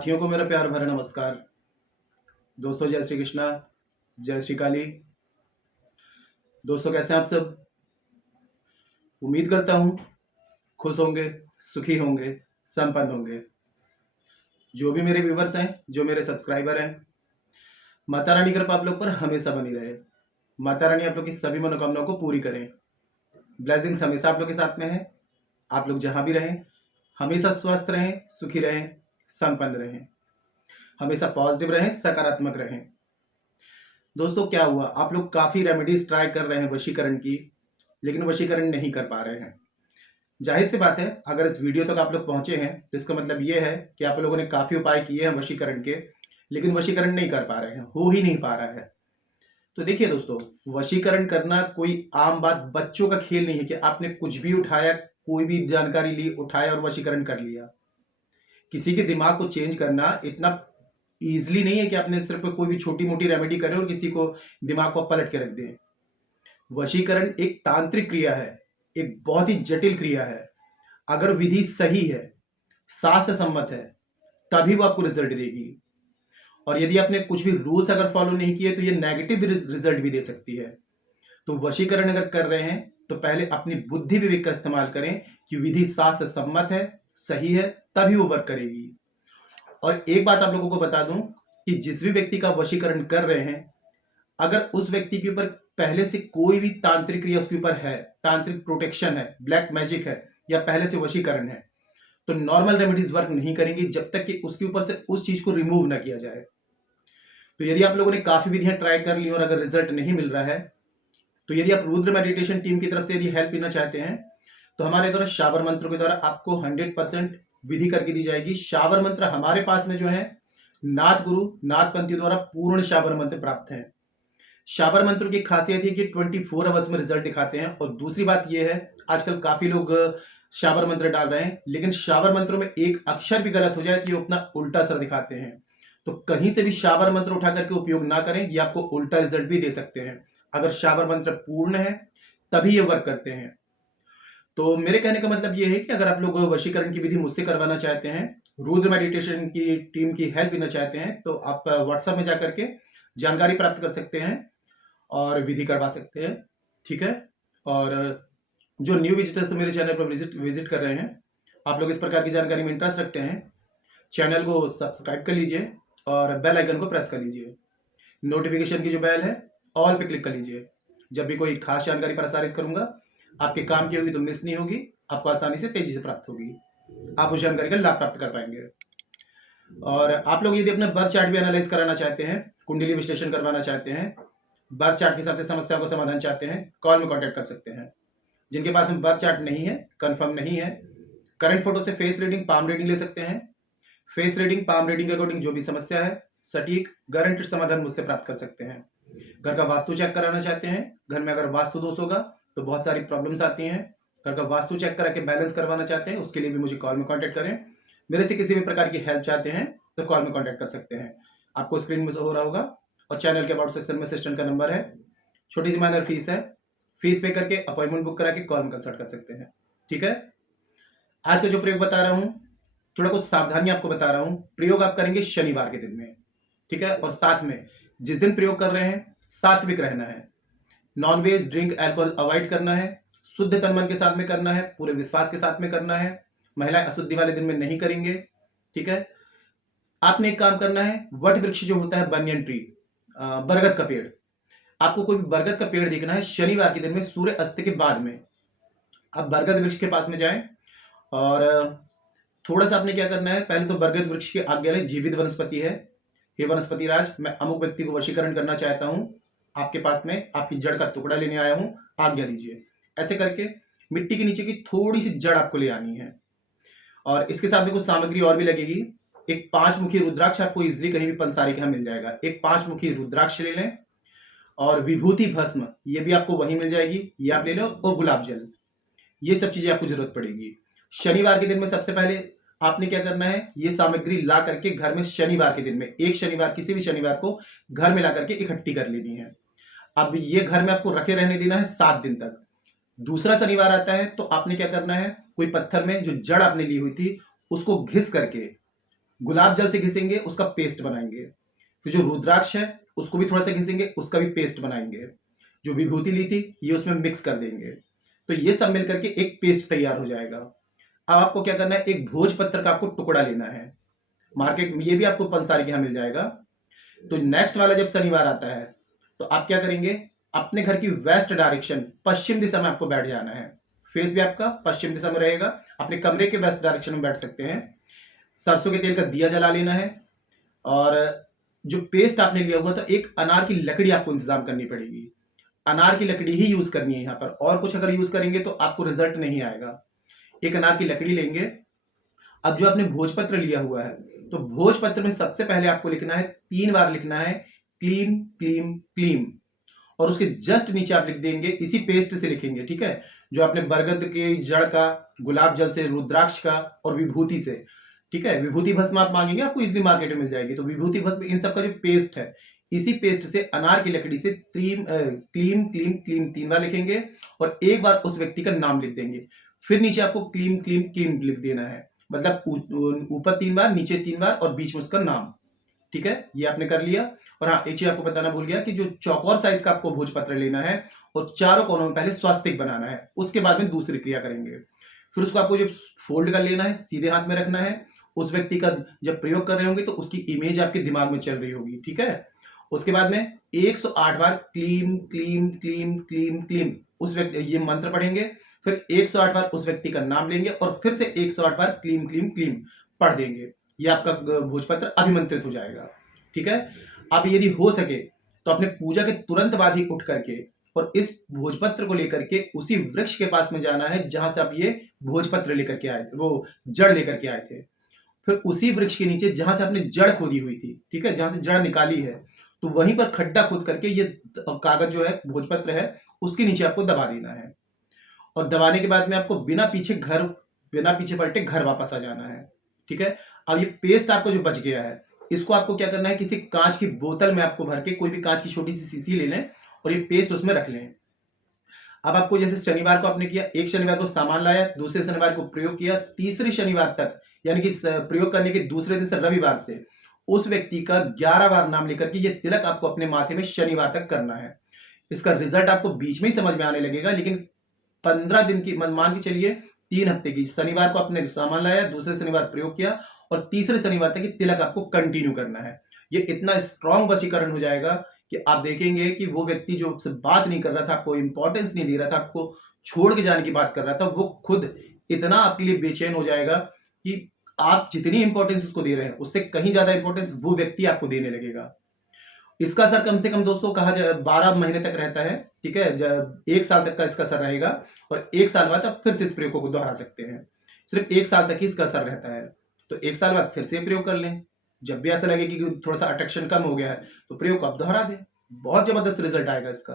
साथियों को मेरा प्यार भरा नमस्कार। दोस्तों जय श्री कृष्णा, जय श्री काली। दोस्तों कैसे हैं आप सब? उम्मीद करता हूँ खुश होंगे, सुखी होंगे, संपन्न होंगे। जो भी मेरे व्यूवर्स हैं, जो मेरे सब्सक्राइबर हैं, माता रानी कृपा आप लोग पर हमेशा बनी रहे। माता रानी आप लोग की सभी मनोकामनाओं को पूरी करें। ब्लेसिंग्स हमेशा आप लोग के साथ में है। आप लोग जहां भी रहें हमेशा स्वस्थ रहें, सुखी रहें, संपन्न रहें, हमेशा पॉजिटिव रहें, सकारात्मक रहें। दोस्तों क्या हुआ, आप लोग काफी रेमेडीज ट्राई कर रहे हैं वशीकरण की, लेकिन वशीकरण नहीं कर पा रहे हैं। जाहिर सी बात है, अगर इस वीडियो तक आप लोग पहुंचे हैं तो इसका मतलब ये है कि आप लोगों ने काफी उपाय किए हैं वशीकरण के, लेकिन वशीकरण नहीं कर पा रहे हैं, हो ही नहीं पा रहा है। तो देखिए दोस्तों, वशीकरण करना कोई आम बात, बच्चों का खेल नहीं है कि आपने कुछ भी उठाया, कोई भी जानकारी ली, उठाया और वशीकरण कर लिया। किसी के दिमाग को चेंज करना इतना ईजिली नहीं है कि आपने सिर्फ कोई भी छोटी मोटी रेमेडी करें और किसी को दिमाग को पलट के रख दें। वशीकरण एक तांत्रिक क्रिया है, एक बहुत ही जटिल क्रिया है। अगर विधि सही है, शास्त्र सम्मत है, तभी वो आपको रिजल्ट देगी। और यदि आपने कुछ भी रूल्स अगर फॉलो नहीं किए तो ये नेगेटिव रिजल्ट भी दे सकती है। तो वशीकरण अगर कर रहे हैं तो पहले अपनी बुद्धि विवेक का इस्तेमाल करें कि विधि शास्त्र सम्मत है, सही है, तभी वो वर्क करेगी। और एक बात आप लोगों को बता दूं कि जिस भी व्यक्ति का वशीकरण कर रहे हैं, अगर उस व्यक्ति के ऊपर पहले से कोई भी तांत्रिक क्रिया उसके ऊपर है, तांत्रिक प्रोटेक्शन है, ब्लैक मैजिक है, या पहले से वशीकरण है, तो नॉर्मल रेमेडीज वर्क नहीं करेंगी जब तक कि उसके ऊपर से उस चीज को रिमूव ना किया जाए। तो यदि आप लोगों ने काफी विधियां ट्राई कर ली और अगर रिजल्ट नहीं मिल रहा है, तो यदि आप रुद्र मेडिटेशन टीम की तरफ से यदि हेल्प लेना चाहते हैं तो हमारे द्वारा शाबर मंत्र के द्वारा आपको 100% विधि करके दी जाएगी। शाबर मंत्र हमारे पास में जो है नाथ गुरु, नाथ पंथी द्वारा पूर्ण शाबर मंत्र प्राप्त है। शाबर मंत्र की खासियत है कि 24 आवर्स में रिजल्ट दिखाते हैं। और दूसरी बात यह है, आजकल काफी लोग शाबर मंत्र डाल रहे हैं, लेकिन शाबर मंत्रों में एक अक्षर भी गलत हो जाए तो ये अपना उल्टा असर दिखाते हैं। तो कहीं से भी शाबर मंत्र उठा करके उपयोग ना करें, ये आपको उल्टा रिजल्ट भी दे सकते हैं। अगर शाबर मंत्र पूर्ण है तभी ये वर्क करते हैं। तो मेरे कहने का मतलब ये है कि अगर आप लोग वशीकरण की विधि मुझसे करवाना चाहते हैं, रुद्र मेडिटेशन की टीम की हेल्प लेना चाहते हैं, तो आप व्हाट्सएप में जाकर के जानकारी प्राप्त कर सकते हैं और विधि करवा सकते हैं। ठीक है। और जो न्यू विजिटर्स तो मेरे चैनल पर विजिट कर रहे हैं, आप लोग इस प्रकार की जानकारी में इंटरेस्ट रखते हैं, चैनल को सब्सक्राइब कर लीजिए और बेल आइकन को प्रेस कर लीजिए। नोटिफिकेशन की जो बेल है ऑल पे क्लिक कर लीजिए। जब भी कोई खास जानकारी प्रसारित करूंगा, आपके काम की होगी तो मिस नहीं होगी, आपको आसानी से तेजी से प्राप्त होगी, आप उस जानकारी का लाभ प्राप्त कर पाएंगे। और आप लोग यदि अपना बर्थ चार्ट भी एनालाइज कराना चाहते हैं, कुंडली विश्लेषण करवाना चाहते हैं, बर्थ चार्ट के हिसाब से समस्या को समाधान चाहते हैं, कॉल में कॉन्टेक्ट कर सकते हैं। जिनके पास में बर्थ चार्ट नहीं है, कंफर्म नहीं है, करंट फोटो से फेस रीडिंग, पाम रीडिंग ले सकते हैं। फेस रीडिंग, पाम रीडिंग के अकॉर्डिंग जो भी समस्या है, सटीक गारंटेड समाधान मुझसे प्राप्त कर सकते हैं। घर का वास्तु चेक कराना चाहते हैं, घर में अगर वास्तु दोष होगा तो बहुत सारी प्रॉब्लम्स आती हैं, घर का वास्तु चेक करा के बैलेंस करवाना चाहते हैं, उसके लिए भी मुझे कॉल में कांटेक्ट करें। मेरे से किसी भी प्रकार की हेल्प चाहते हैं तो कॉल में कांटेक्ट कर सकते हैं। आपको स्क्रीन में हो रहा होगा और चैनल के अबाउट सेक्शन में असिस्टेंट का नंबर है। छोटी सी माइनर फीस है, फीस पे करके अपॉइंटमेंट बुक करा के कॉल में कंसल्ट कर सकते हैं। ठीक है। आज का जो प्रयोग बता रहा हूं, थोड़ा कुछ सावधानी आपको बता रहा हूं। प्रयोग आप करेंगे शनिवार के दिन में, ठीक है। और साथ में जिस दिन प्रयोग कर रहे हैं सात्विक रहना है, नॉनवेज, ड्रिंक, अल्कोहल अवॉइड करना है, शुद्ध तन मन के साथ में करना है, पूरे विश्वास के साथ में करना है। महिलाएं अशुद्धि वाले दिन में नहीं करेंगे। ठीक है। आपने एक काम करना है, वट वृक्ष जो होता है, बनियन ट्री, बरगद का पेड़, आपको कोई बरगद का पेड़ देखना है शनिवार के दिन में सूर्य अस्त के बाद में। आप बरगद वृक्ष के पास में जाएं और थोड़ा सा आपने क्या करना है, पहले तो बरगद वृक्ष की आज्ञा लें। जीवित वनस्पति है, हे वनस्पति राज, मैं अमुक व्यक्ति को वशीकरण करना चाहता हूं, आपके पास में आपकी जड़ का टुकड़ा लेने आया हूं, आज्ञा दीजिए। ऐसे करके मिट्टी के नीचे की थोड़ी सी जड़ आपको ले आनी है। और इसके साथ में कुछ सामग्री और भी लगेगी। एक 5 मुखी रुद्राक्ष आपको इजिली कहीं भी पंसारी के यहां मिल जाएगा। एक 5 मुखी रुद्राक्ष ले लें और विभूति भस्म, ये भी आपको वहीं मिल जाएगी, ये आप ले लो। और गुलाब जल, ये सब चीजें आपको जरूरत पड़ेगी। शनिवार के दिन में सबसे पहले आपने क्या करना है, ये सामग्री ला करके घर में शनिवार के दिन में, एक शनिवार, किसी भी शनिवार को घर में ला करके इकट्ठी कर लेनी है। अब ये घर में आपको रखे रहने देना है 7 दिन तक। दूसरा शनिवार आता है तो आपने क्या करना है, कोई पत्थर में जो जड़ आपने ली हुई थी उसको घिस करके गुलाब जल से घिसेंगे, उसका पेस्ट बनाएंगे। फिर जो रुद्राक्ष है उसको भी थोड़ा सा घिसेंगे, उसका भी पेस्ट बनाएंगे। जो विभूति ली थी ये उसमें मिक्स कर देंगे, तो ये सब मिलकर के एक पेस्ट तैयार हो जाएगा। अब आपको क्या करना है, एक भोजपत्र का आपको टुकड़ा लेना है, मार्केट में ये भी आपको पंसारी के यहाँ मिल जाएगा। तो नेक्स्ट वाला जब शनिवार आता है तो आप क्या करेंगे, अपने घर की वेस्ट डायरेक्शन, पश्चिम दिशा में आपको बैठ जाना है। फेस भी आपका पश्चिम दिशा में रहेगा, अपने कमरे के वेस्ट डायरेक्शन में बैठ सकते हैं। सरसों के तेल का दिया जला लेना है, और जो पेस्ट आपने लिया हुआ था, एक अनार की लकड़ी आपको इंतजाम करनी पड़ेगी। अनार की लकड़ी ही यूज करनी है यहाँ पर, और कुछ अगर यूज करेंगे तो आपको रिजल्ट नहीं आएगा। एक अनार की लकड़ी लेंगे। अब जो आपने भोजपत्र लिया हुआ है, तो भोजपत्र में सबसे पहले आपको लिखना है, 3 बार लिखना है क्लीम क्लीम क्लीम, और उसके जस्ट नीचे आप लिख देंगे, इसी पेस्ट से लिखेंगे, ठीक है, जो आपने बरगद के जड़ का, गुलाब जल से, रुद्राक्ष का और विभूति से, ठीक है, विभूति भस्म आप मांगेंगे, आपको इजिली मार्केट में मिल जाएगी। तो विभूति भस्म, इन सब का जो पेस्ट है, इसी पेस्ट से अनार की लकड़ी से क्लीम क्लीम क्लीम 3 बार लिखेंगे, और एक बार उस व्यक्ति का नाम लिख देंगे। फिर नीचे आपको क्लीम क्लीम क्लीम लिख देना है, मतलब ऊपर 3 बार, नीचे 3 बार और बीच में उसका नाम, ठीक है, ये आपने कर लिया। और हाँ, एक चीज आपको बताना भूल गया कि जो चौकोर साइज का आपको भोजपत्र लेना है और चारों कोनों में पहले स्वास्तिक बनाना है, उसके बाद में दूसरी क्रिया करेंगे। फिर उसको आपको जो फोल्ड कर लेना है, सीधे हाथ में रखना है। उस व्यक्ति का जब प्रयोग कर रहे होंगे तो उसकी इमेज आपके दिमाग में चल रही होगी, ठीक है। उसके बाद में 108 बार क्लीम क्लीम क्लीम क्लीम क्लीम उस व्यक्ति, ये मंत्र पढ़ेंगे। फिर 108 बार उस व्यक्ति का नाम लेंगे और फिर से 108 बार क्लीम क्लीम क्लीम पढ़ देंगे। ये आपका भोजपत्र अभिमंत्रित हो जाएगा, ठीक है। अब यदि हो सके तो अपने पूजा के तुरंत बाद ही उठ करके और इस भोजपत्र को लेकर के उसी वृक्ष के पास में जाना है जहां से आप ये भोजपत्र लेकर के आए थे, वो जड़ लेकर के आए थे। फिर उसी वृक्ष के नीचे जहां से आपने जड़ खोदी हुई थी, ठीक है, जहां से जड़ निकाली है, तो वहीं पर खड्डा खोद करके ये कागज जो है, भोजपत्र है, उसके नीचे आपको दबा देना है। और दबाने के बाद में आपको बिना पीछे पलटे घर वापस आ जाना है, ठीक है। अब ये पेस्ट आपको जो बच गया है, इसको आपको क्या करना है, किसी कांच की बोतल में आपको भर के, कोई भी कांच की छोटी सी शीशी ले लें और ये पेस्ट उसमें रख लें। अब आपको जैसे शनिवार को आपने किया, एक शनिवार को सामान लाया, दूसरे शनिवार को प्रयोग किया, तीसरे शनिवार तक, यानी कि प्रयोग करने के दूसरे दिन से रविवार से उस व्यक्ति का 11 बार नाम लेकर के ये तिलक आपको अपने माथे में शनिवार तक करना है। इसका रिजल्ट आपको बीच में ही समझ में आने लगेगा, लेकिन 15 दिन की, मान के चलिए 3 हफ्ते की, शनिवार को आपने सामान लाया, दूसरे शनिवार प्रयोग किया और तीसरे शनिवार तक तिलक आपको कंटिन्यू करना है। ये इतना स्ट्रॉन्ग वशीकरण हो जाएगा कि आप देखेंगे कि वो व्यक्ति जो आपसे बात नहीं कर रहा था, आपको इंपॉर्टेंस नहीं दे रहा था, आपको छोड़ के जाने की बात कर रहा था, वो खुद इतना आपके लिए बेचैन हो जाएगा कि आप जितनी इंपॉर्टेंस उसको दे रहे हैं उससे कहीं ज्यादा इंपॉर्टेंस वो व्यक्ति आपको देने लगेगा। इसका असर कम से कम दोस्तों कहा जाए 12 महीने तक रहता है, ठीक है, जब 1 साल तक का इसका असर रहेगा, और 1 साल बाद आप फिर से इस प्रयोग को दोहरा सकते हैं। सिर्फ 1 साल तक ही इसका असर रहता है, तो 1 साल बाद फिर से प्रयोग कर लें। जब भी ऐसा लगे कि थोड़ा सा अट्रैक्शन कम हो गया है तो प्रयोग को आप दोहरा दें, बहुत जबरदस्त रिजल्ट आएगा इसका।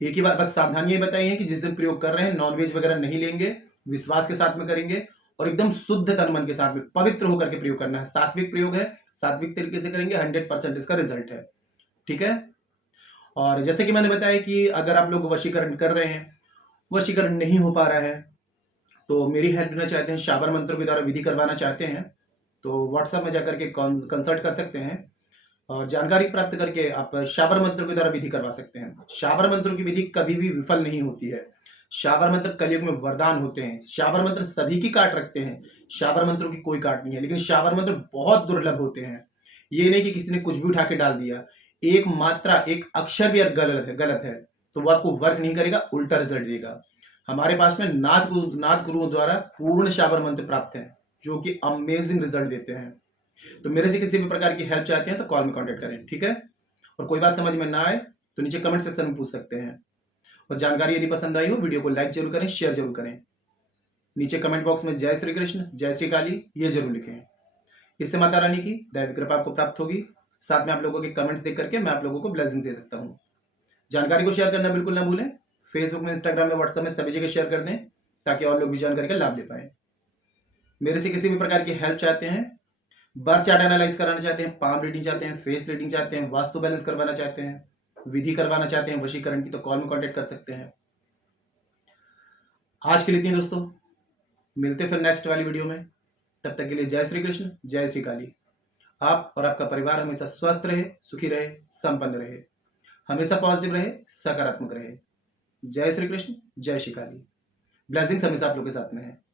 एक ही बात बस सावधानी ये बताइए कि जिस दिन प्रयोग कर रहे हैं नॉनवेज वगैरह नहीं लेंगे, विश्वास के साथ में करेंगे और एकदम शुद्ध तन मन के साथ में पवित्र होकर के प्रयोग करना है। सात्विक प्रयोग है, सात्विक तरीके से करेंगे, 100% इसका रिजल्ट है, ठीक है। और जैसे कि मैंने बताया कि अगर आप लोग वशीकरण कर रहे हैं, वशीकरण नहीं हो पा रहा है, तो मेरी हेल्प लेना चाहते हैं, शाबर मंत्रों के द्वारा विधि करवाना चाहते हैं, तो व्हाट्सएप में जाकर के कंसल्ट कर सकते हैं और जानकारी प्राप्त करके आप शाबर मंत्रों के द्वारा विधि करवा सकते हैं। शाबर मंत्रों की विधि कभी भी विफल नहीं होती है। शाबर मंत्र कलयुग में वरदान होते हैं। शाबर मंत्र सभी की काट रखते हैं, शाबर मंत्रों की कोई काट नहीं है, लेकिन शाबर मंत्र बहुत दुर्लभ होते हैं। ये नहीं कि किसी ने कुछ भी उठा के डाल दिया, एक मात्रा, एक अक्षर भी अगर गलत है तो वो आपको वर्क नहीं करेगा, उल्टा रिजल्ट देगा। हमारे पास में नाथ गुरुओं द्वारा पूर्ण शाबर मंत्र प्राप्त है जो कि अमेजिंग रिजल्ट देते हैं। तो मेरे से किसी भी प्रकार की हेल्प चाहते हैं तो कॉल में कांटेक्ट करें, ठीक है। और कोई बात समझ में ना आए तो नीचे कमेंट सेक्शन में पूछ सकते हैं। और जानकारी यदि पसंद आई हो, वीडियो को लाइक जरूर करें, शेयर जरूर करें। नीचे कमेंट बॉक्स में जय श्री कृष्ण, जय श्री काली ये जरूर लिखें। इससे माता रानी की दैवी कृपा आपको प्राप्त होगी। साथ में आप लोगों के कमेंट्स देख करके मैं आप लोगों को ब्लेसिंग दे सकता हूँ। जानकारी को शेयर करना बिल्कुल ना भूलें। फेसबुक में, इंस्टाग्राम में, व्हाट्सएप में सभी जगह शेयर कर दें ताकि और लोग भी जानकारी का लाभ ले पाए। मेरे से किसी भी प्रकार की हेल्प चाहते हैं, बर्थ चार्ट एनालाइज कराना चाहते हैं, पाम रीडिंग चाहते हैं, फेस रीडिंग चाहते हैं, वास्तु बैलेंस करवाना चाहते हैं, विधि करवाना चाहते हैं वशीकरण की, तो कॉल में कांटेक्ट कर सकते हैं। आज के लिए इतनी दोस्तों, मिलते फिर नेक्स्ट वाली वीडियो में। तब तक के लिए जय श्री कृष्ण, जय श्री काली। आप और आपका परिवार हमेशा स्वस्थ रहे, सुखी रहे, संपन्न रहे, हमेशा पॉजिटिव रहे, सकारात्मक रहे। जय श्री कृष्ण, जय श्री काली। ब्लेसिंग्स हमेशा आप लोग के साथ में है।